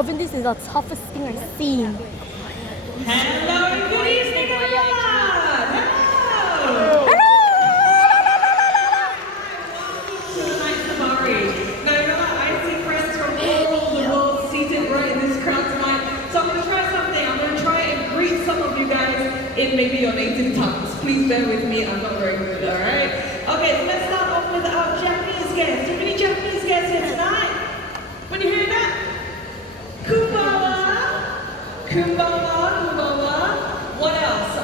Oh, Vin, this is the toughest thing I've seen. Hello and good evening, everyone! Hello! Welcome to the Night Safari. Now, you know what? I see friends from all over the world seated right in this crowd tonight. So I'm going to try something. I'm going to try and greet some of you guys in maybe your native tongues. Please bear with me. I'm not very good, all right? Okay, so let's start off with our Japanese guests. Do you have any Japanese guests here tonight? When you hear that? Kumbawa. Kumbawa, kumbawa. What else?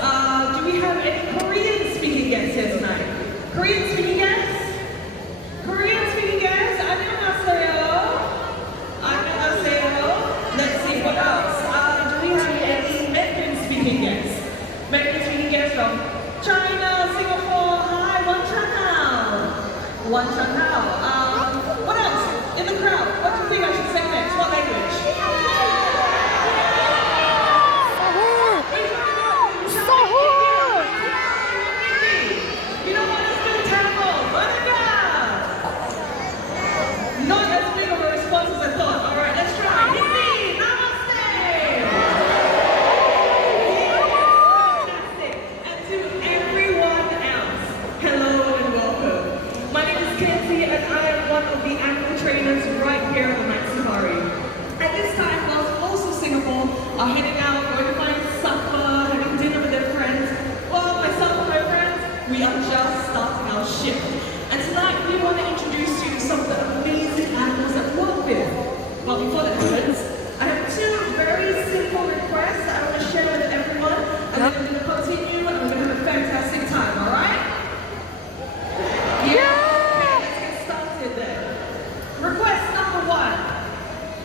Do we have any Korean speaking guests here tonight? Korean speaking guests? Korean speaking guests? 안녕하세요. 안녕하세요. Let's see what else. Do we have any Mandarin speaking guests? Mandarin speaking guests from China, Singapore. Hi, Wan Chanao. Wan Chanao. What else? In the crowd. What do you think I should say next? What language? Are heading out, going to find supper, having dinner with their friends. Well, myself and my friends, we are just starting our shift. And tonight we want to introduce you to some of the amazing animals that we work with. But before that happens, I have two very simple requests that I want to share with everyone. And then we're going to continue and we're going to have a fantastic time, alright? Yeah? Okay, let's get started then. Request number one.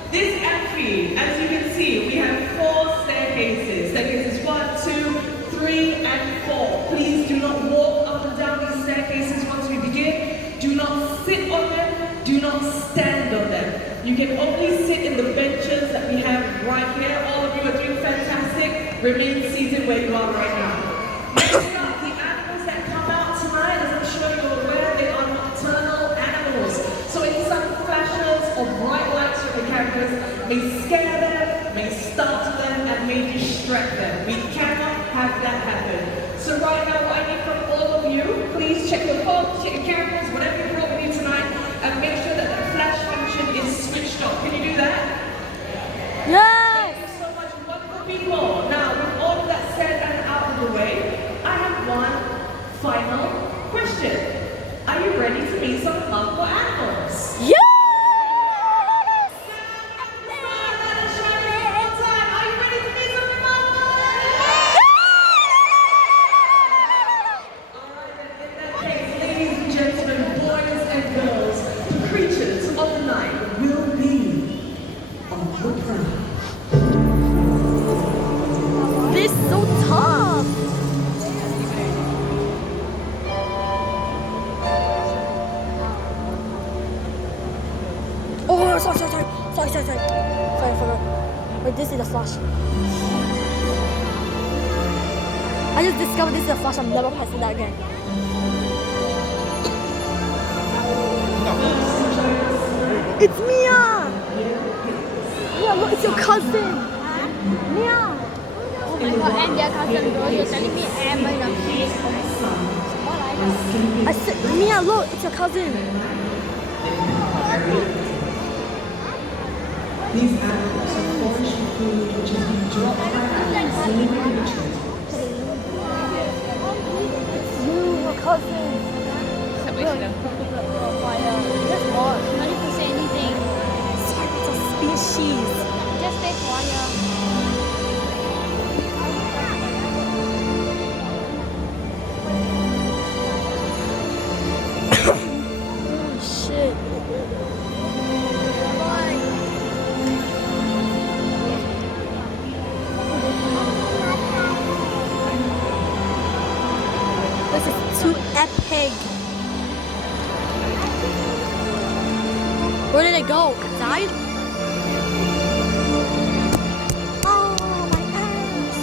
This amphi, as you can see, we have 4 staircases. Staircases 1, 2, 3, and 4. Please do not walk up and down these staircases once we begin. Do not sit on them. Do not stand on them. You can only sit in the benches that we have right here. All of you are doing fantastic. Remain seated where you are right now. Next up, the animals that come out tonight, as I'm sure you're aware, they are nocturnal animals. So any sudden flashes or bright lights from the cameras may scare them, may startle them, and may distract them. We cannot have that happen. So right now, what I need from all of you, please check your phones, check your cameras, whatever you brought with you tonight, and make sure that the flash function is switched off. Can you do that? Yes! Thank you so much, wonderful people. Now, with all of that said and out of the way, I have one final question. Are you ready to meet some lovable animals? Yes! This is so tough. Oh, sorry. Sorry, I forgot. Wait, this is a flash. I just discovered this is a flash. I'm never passing that again. It's Mia! Mia, look, it's your cousin! Mia! Oh my god, and their cousin bro, you're telling me Emma is I said, Mia, look, it's your cousin! These animals are foraging food which has been dropped by animals living in the trees. It's you, your cousin! Just watch, no need to say anything. Sorry, it's a species! Just stay quiet. Oh, shit. This is too epic. Where did it go? It died? Oh, my ass.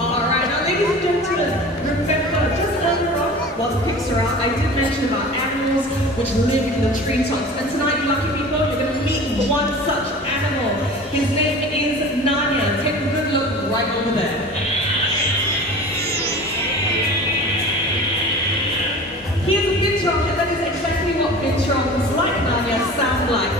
All right, now ladies and gentlemen, remember just earlier on, whilst pics are out, I did mention about animals which live in the treetops. And tonight, you lucky people, one such animal. His name is Narnia. Take a good look right over there. He is a Binturong, and that is exactly what Binturongs like Narnia sound like.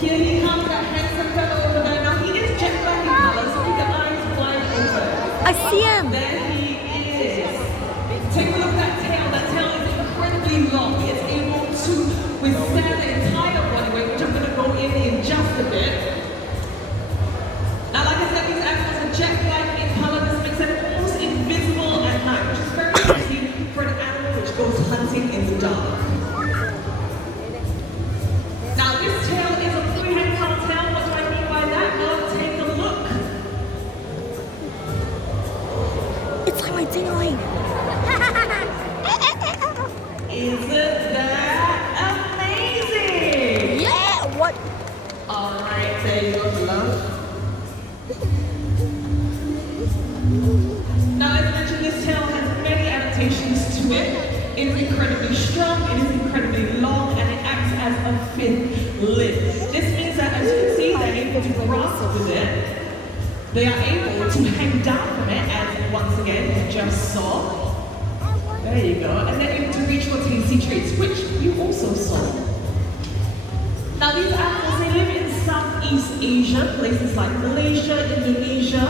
Here he comes, that handsome fellow over there. Now he is jet black in color, so with the eyes wide open. I see him. There he is. Take a look at that tail. That tail is incredibly long. It's able to withstand the entire body weight, which I'm going to go in just a bit. Now, like I said, these animals are jet black in color. This makes them almost invisible at night, which is very interesting for an animal which goes hunting in the dark. Now, this tail is a three-head color tail. What do I mean by that? Well, take a look. It's like my tingling. Isn't that amazing? Yeah. What? All right, there you go, love. Now, as mentioned, this tail has many adaptations to it. It is incredibly strong, it is incredibly long, and it acts as a fifth lid. This means that, as you can see, they're able to grasp with it. They are able to hang down from it, as once again you just saw. There you go. And then able to reach for tasty treats, which you also saw. Now, these animals, they live in Southeast Asia, places like Malaysia, Indonesia,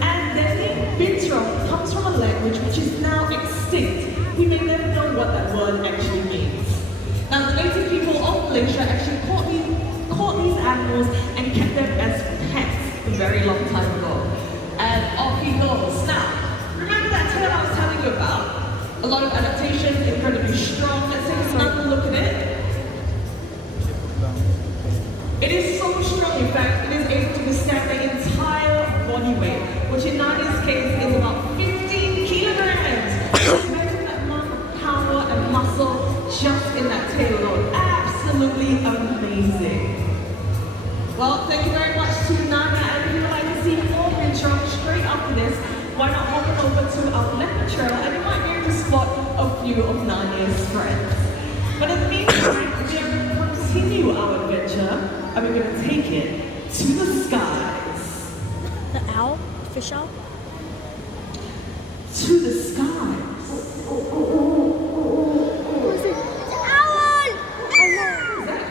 and their name Binturong comes from a language which is now extinct. We may never know what that word actually means. Now, the native people of Malaysia actually caught these animals and kept them as pets a very long time ago. And off he goes. Now, remember that tail I was telling you about? A lot of adaptations, incredibly strong. Let's take another look at it. It is so strong, in fact, it is able to withstand the entire body weight, which in Narnia's case is about 15 kilograms. Imagine that amount of power and muscle just in that tail alone. Absolutely amazing. Well, thank you very much to Narnia, and if you'd like to see more Binturong straight after this, why not hop on over to our leopard trail, and you might be able to spot a few of Narnia's friends. But in the meantime, we are going to continue our adventure, and we're going to take it to the skies. The owl? Fish owl? To the skies. What is it? It's an owl! Oh What is that?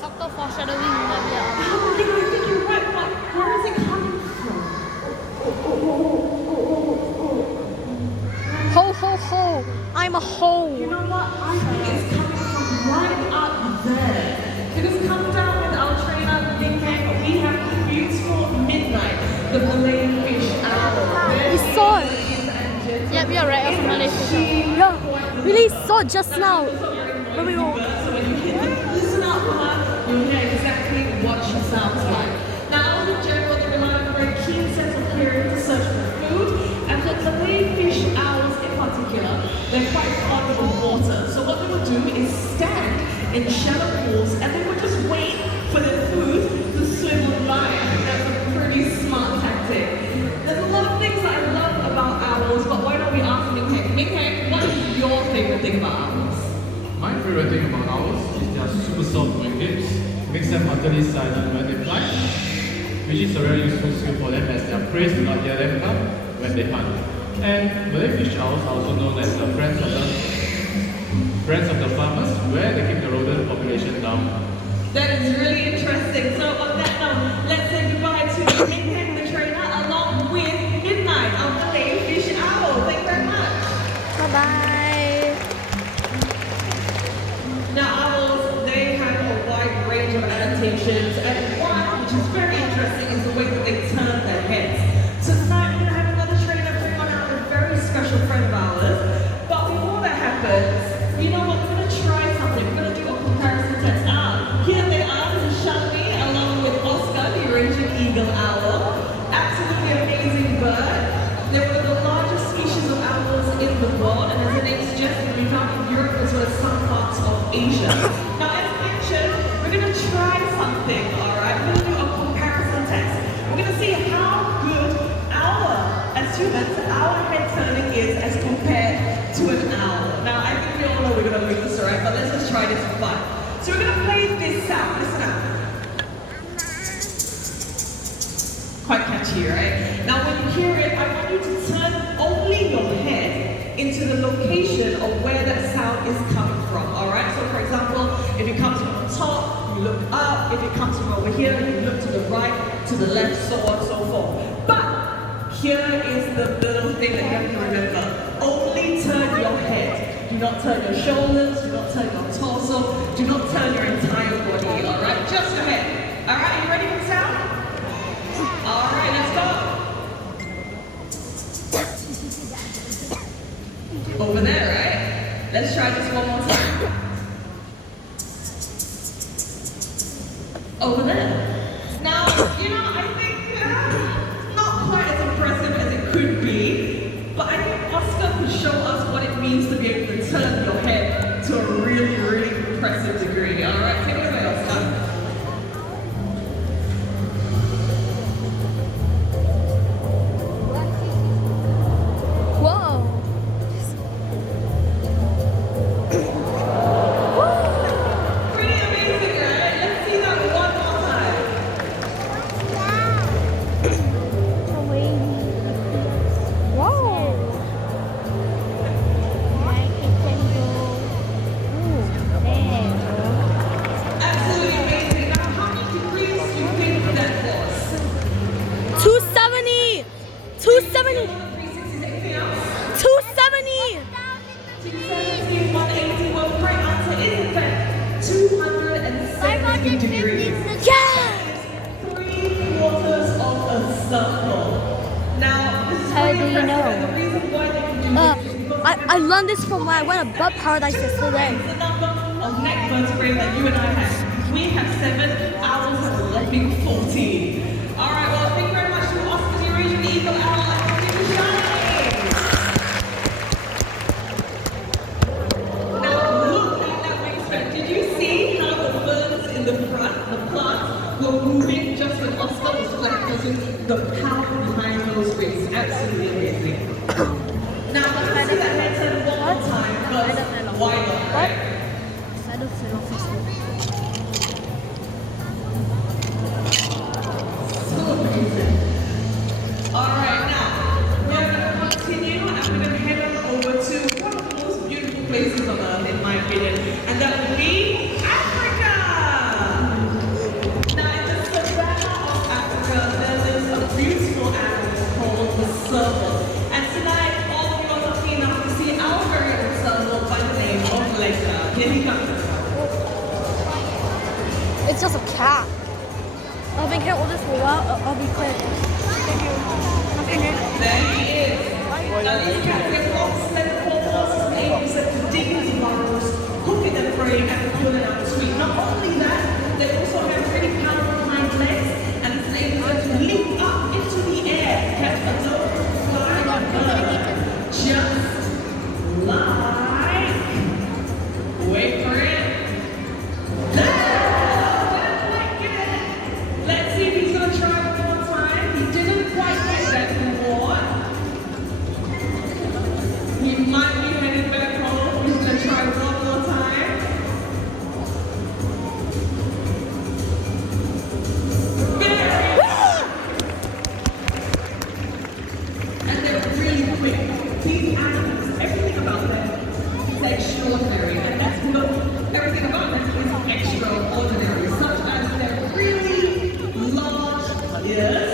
Factor foreshadowing Narnia. Oh, you know, I think you're right, but where is it coming from? Ho ho ho! I'm a hoe. You know what? I think it's coming from right up there. It has come down with our trainer, Nick. We have the beautiful Midnight, the Malay fish owl. We saw it. Yep, you're right. I'm from Malaysia. Yeah, really saw just now. When we were. So when you hit the listen up for her, you'll hear exactly what she sounds like. Now, owls in general, they rely on a very keen sense of hearing to search for food, and for Malay fish owls in particular, they're quite fond of water. So what they would do is stand in shallow pools, and they would just wait for their food to swim by. That's a pretty smart tactic. There's a lot of things that I love about owls, but why don't we ask Ming-Heng? Ming-Heng, what is your favorite thing about owls? My favorite thing about owls is their super soft wing tips, makes them utterly silent when they fly, which is a very useful skill for them as their prey do not hear them come when they hunt. And Malay fish owls are also known as the friends of the farmers, where they keep the rodent population down. That is really interesting. So on that note, let's say goodbye to Ming-Heng the trainer along with Midnight, our Malay fish owl. Thank you very much. Bye-bye. Now owls, they have a wide range of adaptations, and one which is very interesting is the way that they turn their heads. So tonight we're going to have another trainer bring on out a very special friend of ours. But before that happens, you know what, we're going to try something. We're going to do a comparison test. Here they are, this is Shelby along with Oscar, the Eurasian eagle owl. Absolutely amazing bird. They're one of the largest species of owls in the world, and as the name suggests, they can be found in Europe as well as some parts of Asia. Now, as mentioned, we're going to try something, alright? We're going to do a comparison test. We're going to see how good as humans, our head turning is as compared to this, alright? But let's just try this for fun. So we're gonna play this sound. Listen up. Quite catchy, right? Now when you hear it, I want you to turn only your head into the location of where that sound is coming from, alright? So for example, if it comes from the top, you look up. If it comes from over here, you look to the right, to the left, so on and so forth. But here is the little thing that you have to remember. Only turn your head. Do not turn your shoulders, do not turn your torso, do not turn your entire body, alright? Just your head. Alright, you ready for the sound? Alright, let's go. Over there, right? Let's try this one more time. Over there. Now, I think not quite as impressive as it could be, but I think Oscar could show us what it means to be able to turn your head to a really, really impressive degree. Alright, take it away, Oscar. I learned this from when I went to Bird Paradise yesterday. The number of neck vertebrae that you and I have. We have 7, ours have a whopping 14. Alright, well, thank you very much to Oscar the Eurasian Eagle Owl and Steve Shining. Now, look at that wingspan. Did you see how the birds in the front, the plants, were moving just when Oscar was flat-footing? The power behind those wings. Absolutely amazing. Now, let's see that head turn one more time, but why not, right? So amazing. Alright, now, we're going to continue and we're going to head on over to one of the most beautiful places on earth, in my opinion, and that would be Africa! Now, in the savannah of Africa, there is a beautiful animal called the serval. And tonight, It's just a cat. I've been here all this for a while. I'll be quick. Thank you. There he is. Now these cats have long slender paws, able to dig into burrows, hook in their prey, and pull it out sweet. Not only that, they also have really powerful hind legs, and it's able to leap up into the air, catch a low flying bird, just like. Wait for it. Let's see if he's going to try one more time. He didn't quite get that reward. He might be headed back home. He's going to try one more time. Very good. And they're really quick. These animals, everything about them is extraordinary. And that's what everything about them is extraordinary. Such as they're really large ears,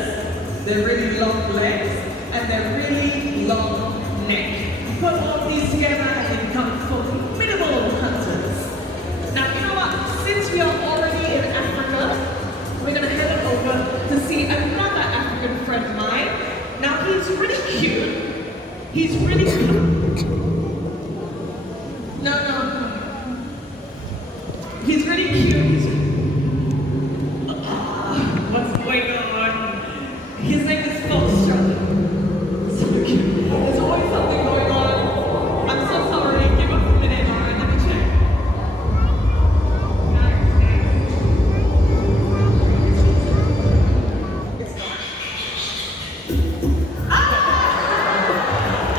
they're really long legs, and they're really long neck. Put all these together and they become formidable hunters. Now, you know what? Since we are already in Africa, we're going to head over to see another African friend of mine. Now, he's really cute. He's really cute. No. He's really cute. What's going on? His name is Foxtrot. So cute. There's always something going on. I'm so sorry. Give us a minute. Alright, let me check. It's not.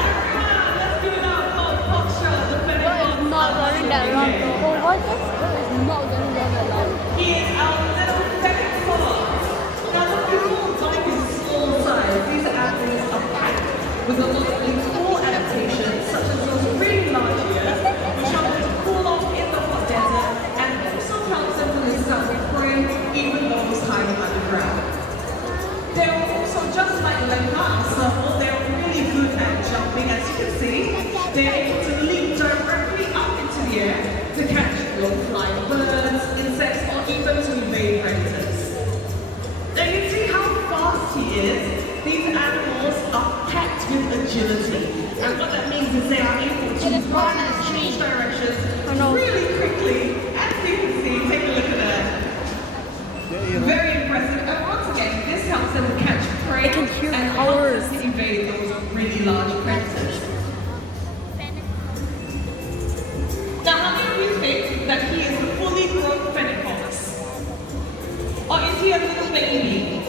Everyone, let's give it up for Foxtrot, the fennec. Not very America, our surfboard, they're really good at jumping. As you can see, they're able to leap directly up into the air to catch low-flying birds, insects, or even to evade predators. Now you can see how fast he is. These animals are packed with agility. And what that means is they are able to run and change directions really quickly. As you can see, take a look at that. Very impressive. And once again, this helps them to catch prey I can hear and colors. helps them to evade those really large predators. Now, how many of you think that he is a fully grown fennec fox? Or is he a little baby?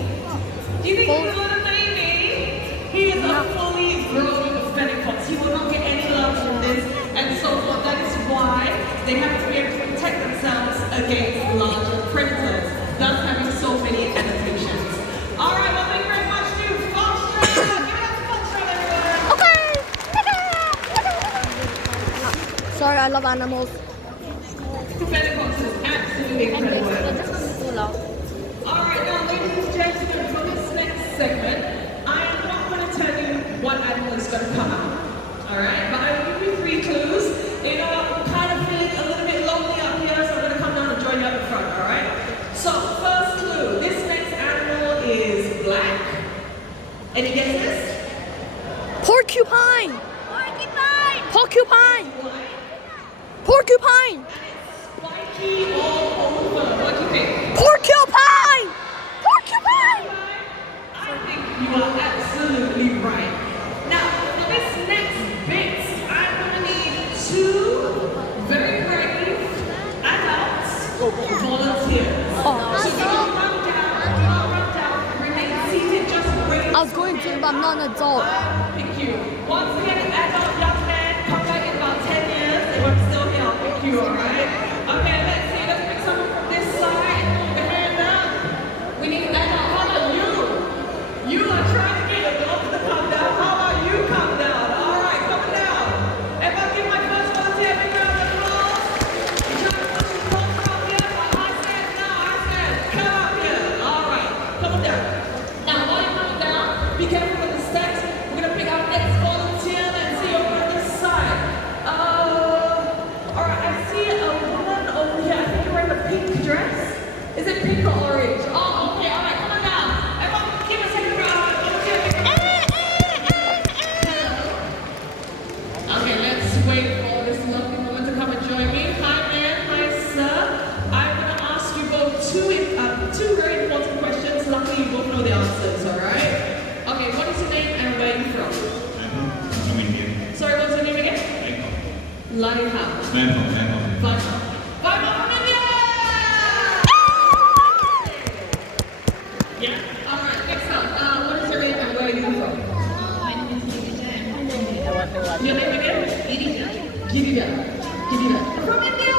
Do you think he's a little baby? He is a fully grown fennec fox. He will not get any love from this and so forth. That is why they have to be able to protect themselves against larger predators, thus having so many adaptations. All right, well, thank you very much to Foxtrot. Give it up to Foxtrot, everyone. Sorry, I love animals. Fennec fox is absolutely incredible. All right, now, ladies and gentlemen, for this next segment, I am not going to tell you what animal is going to come out. All right, but I will give you 3 clues. You know, I'm kind of feeling a little bit lonely up here, so I'm going to come down and join you up in front. All right. So, first clue: this next animal is black. Any guesses? Porcupine. Porcupine. Porcupine. Black. Porcupine. Spiky all over. What do you think? Porcupine. Porcupine. I think you are absolutely right. Now, for this next bit, I'm going to need 2 very brave adults volunteers. Oh. So you can run down, remain seated, just wait. I was going to, but I'm not an adult. I'll pick you. Once again, adult young man, come back in about 10 years. If I'm still here, I'll pick you, alright? Okay, let's see. Let's pick someone from this side. The hand up. We need an adult. How about you? You are trying to get your dog to come down. How about you come down? Alright, come down. If I give my first volunteer a big round of applause. You trying to push your dogs out here? I said no, I said come up here. Alright, come down. Now, while you come down, be careful with the steps. We're going to pick our next volunteer. Let's see over on this side. Alright, I see a woman over here. I think you're wearing a pink dress. Is it pink or orange? Oh, okay. Alright, come on down. Everyone, give us a round. Okay, let's wait for this lovely woman to come and join me. Hi, ma'am. Hi, sir. I'm going to ask you both 2 very important questions. Luckily, you both know the answers, alright? Okay, what is your name and where are you from? I'm Indian. Sorry, what's your name again? Lighthouse. Lighthouse. Lighthouse from India! Yeah? Alright, next up. What is your name and where are you from? My name is Girija. Your name again? Girija. Girija. From India!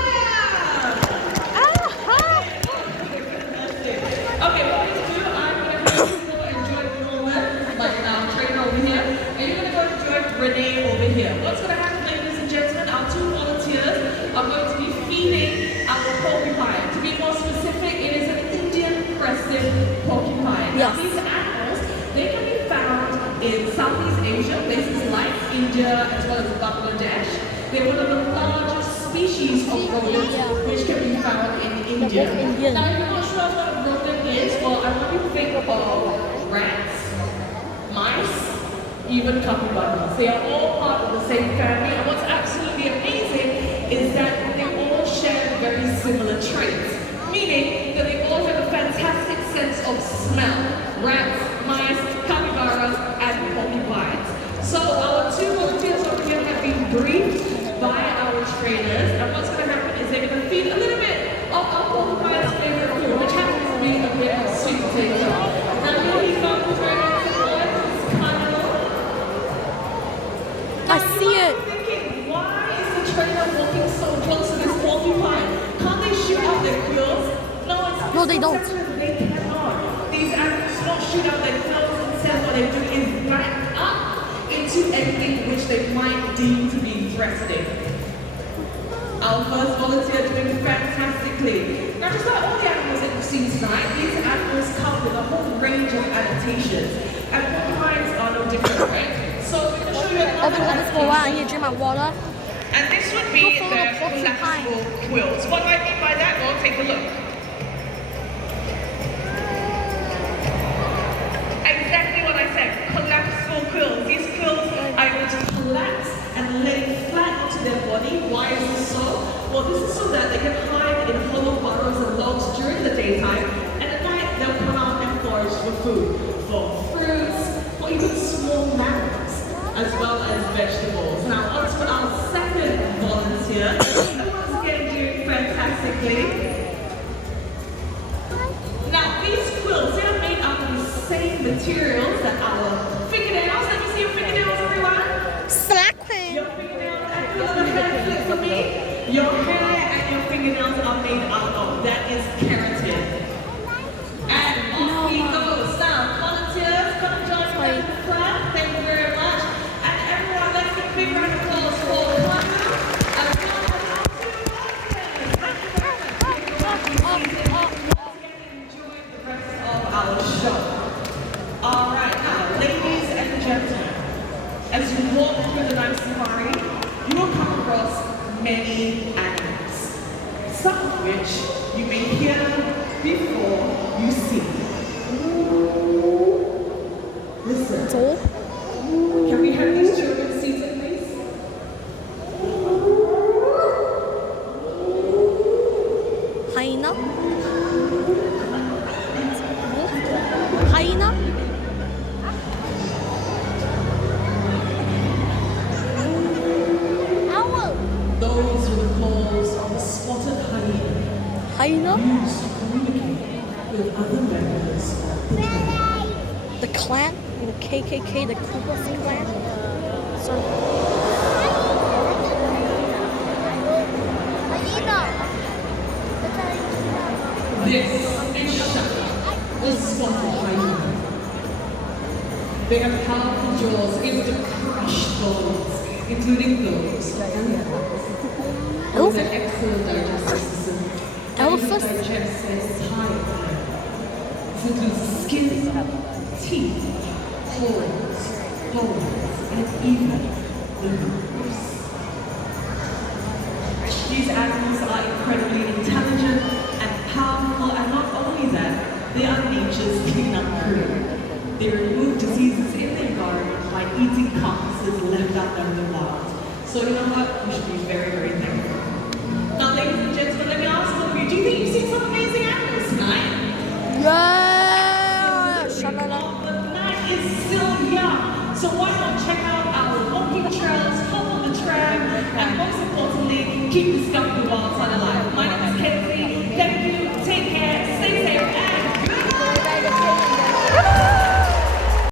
Okay, what we're going to do, I'm going to have you go and join Norman, like our trainer over here, and you're going to go and join Renee over here. What's going to happen, ladies and gentlemen, our 2 volunteers are going to be feeding our porcupine. To be more specific, it is an Indian crested porcupine. Now, Yes. these animals, they can be found in Southeast Asia, places like India as well as Bangladesh. They're one of the largest species of rodents which can be found in India. both Indian. Now, if you're not sure what a rodent is, well, I want you to think of rats, mice, even capybaras. They are all part of the same family, and what's absolutely amazing is that they all share very similar traits, meaning that they all have a fantastic sense of smell. Rats, mice, capybaras, and porcupines. So our 2 volunteers over here have been briefed by our trainers, and what's going to happen is they're going to feed a little bit of our porcupine's favorite food, which happens to be a bit of sweet potato. Now, here he comes, right next to us, Kyle. I see it. Thinking, why is the trainer walking so close to this porcupine? Can't they shoot out their quills? No, they don't. They cannot. These animals don't shoot out their quills. Instead, what they do is back up into anything which they might deem to be threatening. Our first volunteer doing fantastically. Now, just like all the animals that you've seen tonight, these animals come with a whole range of adaptations. And porcupines are no different, right? So we're going to show you I've been another on this for a while. I need to drink my water. and this would be Go follow their the porcupine. collapsible quills. What do I mean by that? Well, take a look. Exactly what I said, collapsible quills. These quills are able to collapse and lay flat onto their body. Why is this so? Well, this is so that they can hide in hollow burrows and logs during the daytime, and at night they'll come out and forage for food, for fruits, or even small mammals, as well as vegetables. Now, on to our second volunteer, who once again doing fantastically. Now, these quills, they are made out of the same materials that our fingernails. Let me see your fingernails, everyone. Slacking. Your fingernails, and another hand flip for me. Your hair and your fingernails are made out of. That is keratin. And off he goes. Now, volunteers, come join me in the clap. Thank you very much. And everyone, let's give a big round of applause for Kwanu. And a round of applause to volunteers. Thank you very much. Enjoy the rest of our show. All right, now, ladies and gentlemen, as you walk through the night safari, you will come across many animals, some of which you may hear before you see. Listen, So, can we have these children seated, please? hyena. Hyena. Owl. Those were the calls of the spotted hyena, Hyena. used to communicate with other members of the clan. The clan. The KKK. The Ku Klux Klan. So, This is Shaka, the spotted hyena. They have powerful jaws able to crush bones, including those of elephants. With an excellent digestive system, Elephants? digest its high. This includes skin, teeth, horns, bones, and even the nerves. These animals are incredibly intelligent and powerful, and not only that, they are nature's cleanup crew. They remove diseases in the environment by eating carcasses left out there in the wild. So you know what? We should be very, very thankful. Now, ladies and gentlemen, let me ask all of you, do you think you've seen some amazing animals tonight? yeah. Shalala. The night is still young, so why not check out our walking trails, hop on the tram, and most importantly, keep discovering